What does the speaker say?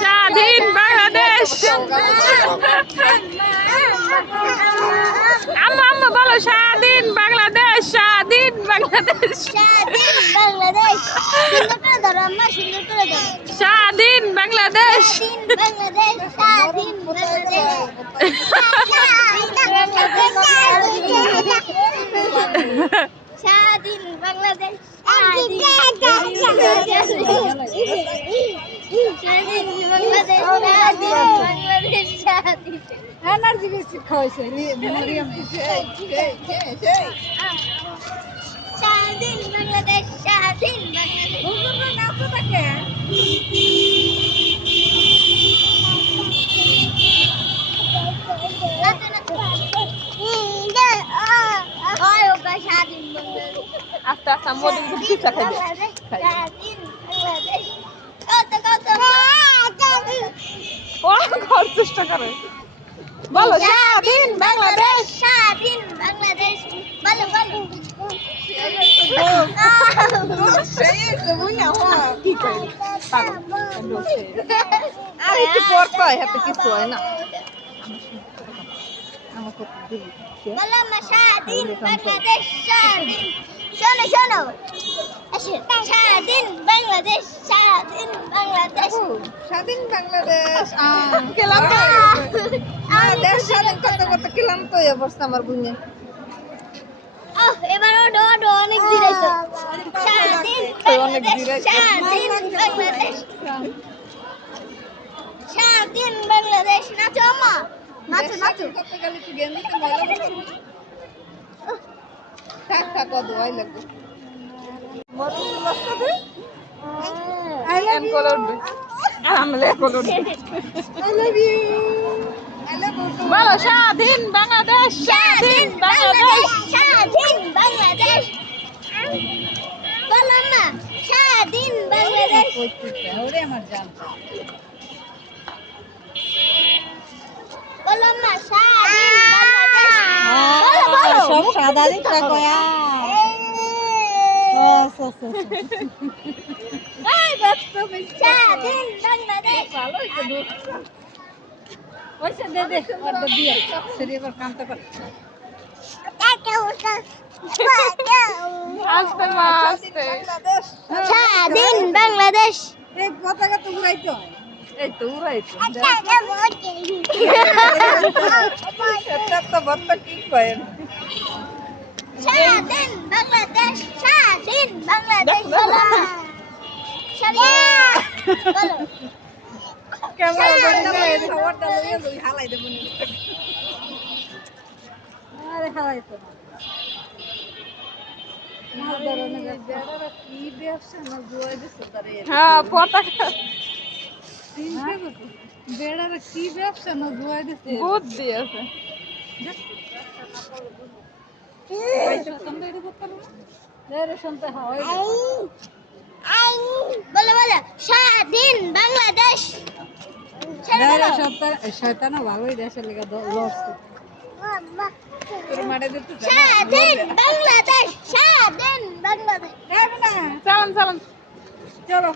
স্বাধীন বাংলাদেশ। আম্মা আম্মা বলো স্বাধীন বাংলাদেশ, স্বাধীন বাংলাদেশ, স্বাধীন বাংলাদেশ। সুন্দর করে ধরো আম্মা, সুন্দর করে ধরো। স্বাধীন বাংলাদেশ, স্বাধীন বাংলাদেশ, স্বাধীন বাংলাদেশ, স্বাধীন বাংলাদেশ, স্বাধীন বাংলাদেশ, স্বাধীন বাংলাদেশ, স্বাধীন এনার্জি বেশি খাওয়াইছে স্বাধীন বাংলাদেশ, স্বাধীন বাংলাদেশ। আস্তে আস্তে আম্মু কিন্তু পিঠা খাইবে। ও খাওয়ার চেষ্টা করে। বলো স্বাধীন বাংলাদেশ, স্বাধীন বাংলাদেশ, বলো বলো। কি করে আর একটু পর পায় হাতে কিছু হয় না। আমাকে দিবি বলো মা, স্বাধীন বাংলাদেশ, স্বাধীন। শোনো শোনো, স্বাধীন বাংলাদেশ, স্বাধীন বাংলাদেশ, স্বাধীন বাংলাদেশ গেলাম তো দেশ স্বাধীন করতে করতে গেলাম তো অবস্থা আমার বুঝে এবার ওডো ওডো অনেক জিরাইছো। স্বাধীন বাংলাদেশ, স্বাধীন বাংলাদেশ, স্বাধীন বাংলাদেশ। নাচো মা, নাচো নাচো। করতে গেলে একটু গেম দিতে মজা করবো থাক থাক দোয়াই লাগবে এম করে উঠবে আমলে করে উঠবে। I love you I love you বলো স্বাধীন বাংলাদেশ, স্বাধীন বাংলাদেশ, স্বাধীন বাংলাদেশ। বলো না, স্বাধীন বাংলাদেশ। ওরে আমার জান বলো না, স্বাধীন বাংলাদেশ। বলো বলো। সব সাদা দিকটা কয়া এই বাচ্চা স্বাধীন বাংলাদেশ। ওইসে দে দে অর্ডার দিয়ে সেরি এবার কামটা কর আস্তে মা আস্তে। স্বাধীন বাংলাদেশ। এই পতাকা তো উড়াইতে হয় এই তো উড়াইতো এটা তো বড় কি কয় স্বাধীন বাংলাদেশ, স্বাধীন বাংলাদেশ। বলো না, স্বাধীন। বলো ক্যামেরা বন্ধ করে খবরটা লইয়া লই হালাই দেব নি আরে হালাই তো মাল ধরনে বেড়ারা কি ব্যবসা না জুয়াই দিছে তারে হ্যাঁ পতাকা বেড়ারা কি ব্যবসা না জুয়াই দিছে বুদ্ধি আছে। বলো বলো, স্বাধীন বাংলাদেশ। শয়তান ভালোই দেশের লেগে লস তোর মাঠে দিতে স্বাধীন বাংলাদেশ, স্বাধীন বাংলাদেশ। চালান চালান চলো